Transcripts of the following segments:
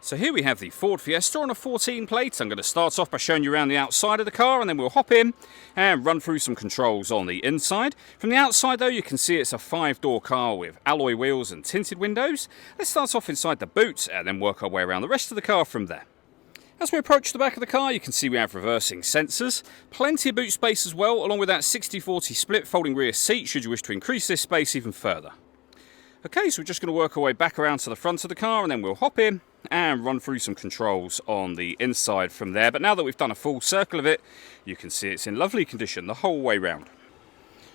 So here we have the Ford Fiesta on a 14 plate. I'm going to start off by showing you around the outside of the car, and then we'll hop in and run through some controls on the inside. From the outside though, you can see it's a 5-door car with alloy wheels and tinted windows. Let's start off inside the boot and then work our way around the rest of the car from there. As we approach the back of the car, you can see we have reversing sensors, plenty of boot space as well, along with that 60-40 split folding rear seat should you wish to increase this space even further. Okay, so we're just going to work our way back around to the front of the car, and then we'll hop in and run through some controls on the inside from there. But now that we've done a full circle of it, you can see it's in lovely condition the whole way round.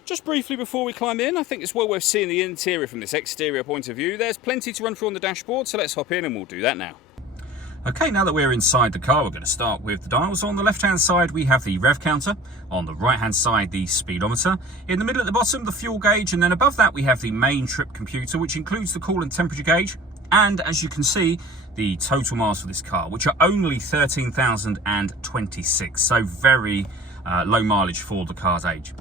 Just briefly before we climb in, I think it's well worth seeing the interior from this exterior point of view. There's plenty to run through on the dashboard, so let's hop in and we'll do that now. Okay, now that we're inside the car, we're going to start with the dials. On the left-hand side, we have the rev counter. On the right-hand side, the speedometer. In the middle at the bottom, the fuel gauge. And then above that, we have the main trip computer, which includes the coolant temperature gauge. And as you can see, the total miles for this car, which are only 13,026. So very low mileage for the car's age.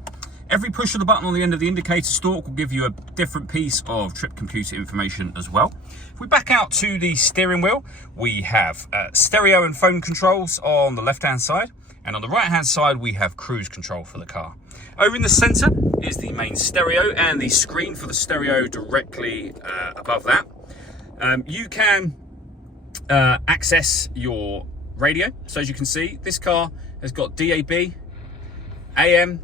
Every push of the button on the end of the indicator stalk will give you a different piece of trip computer information as well. If we back out to the steering wheel, we have stereo and phone controls on the left-hand side, and on the right-hand side we have cruise control for the car. Over in the center is the main stereo and the screen for the stereo directly above that. You can access your radio. So as you can see, this car has got DAB, AM,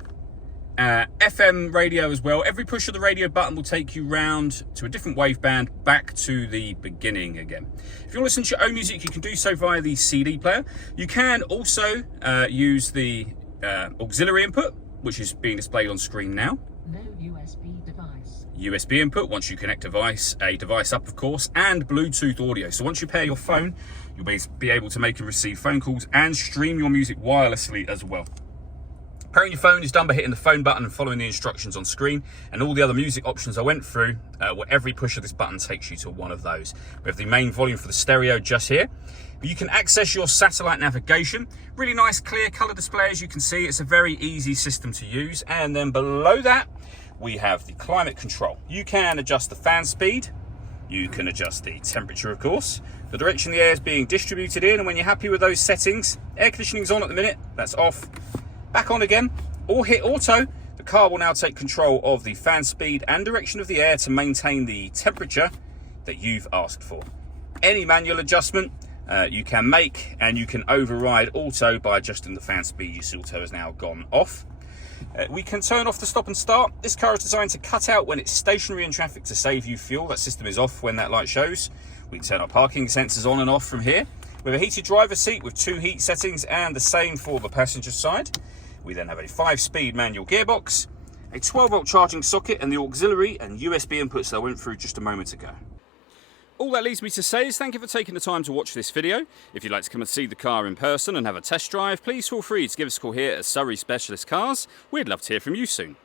FM radio as well. Every push of the radio button will take you round to a different waveband back to the beginning again. If you want to listen to your own music, you can do so via the CD player. You can also use the auxiliary input, which is being displayed on screen now. No USB device. USB input once you connect a device up, of course, and Bluetooth audio. So once you pair your phone, you'll be able to make and receive phone calls and stream your music wirelessly as well. Pairing your phone is done by hitting the phone button and following the instructions on screen, and all the other music options I went through, where every push of this button takes you to one of those. We have the main volume for the stereo just here. You can access your satellite navigation. Really nice clear color display, as you can see. It's a very easy system to use. And then below that, we have the climate control. You can adjust the fan speed. You can adjust the temperature, of course, the direction the air is being distributed in, and when you're happy with those settings, air conditioning's on at the minute, that's off. Back on again, or hit auto. The car will now take control of the fan speed and direction of the air to maintain the temperature that you've asked for. Any manual adjustment you can make, and you can override auto by adjusting the fan speed. You see auto has now gone off. We can turn off the stop and start. This car is designed to cut out when it's stationary in traffic to save you fuel. That system is off when that light shows. We can turn our parking sensors on and off from here. We have a heated driver's seat with 2 heat settings, and the same for the passenger side. We then have a 5-speed manual gearbox, a 12-volt charging socket, and the auxiliary and USB inputs that I went through just a moment ago. All that leaves me to say is thank you for taking the time to watch this video. If you'd like to come and see the car in person and have a test drive, please feel free to give us a call here at Surrey Specialist Cars. We'd love to hear from you soon.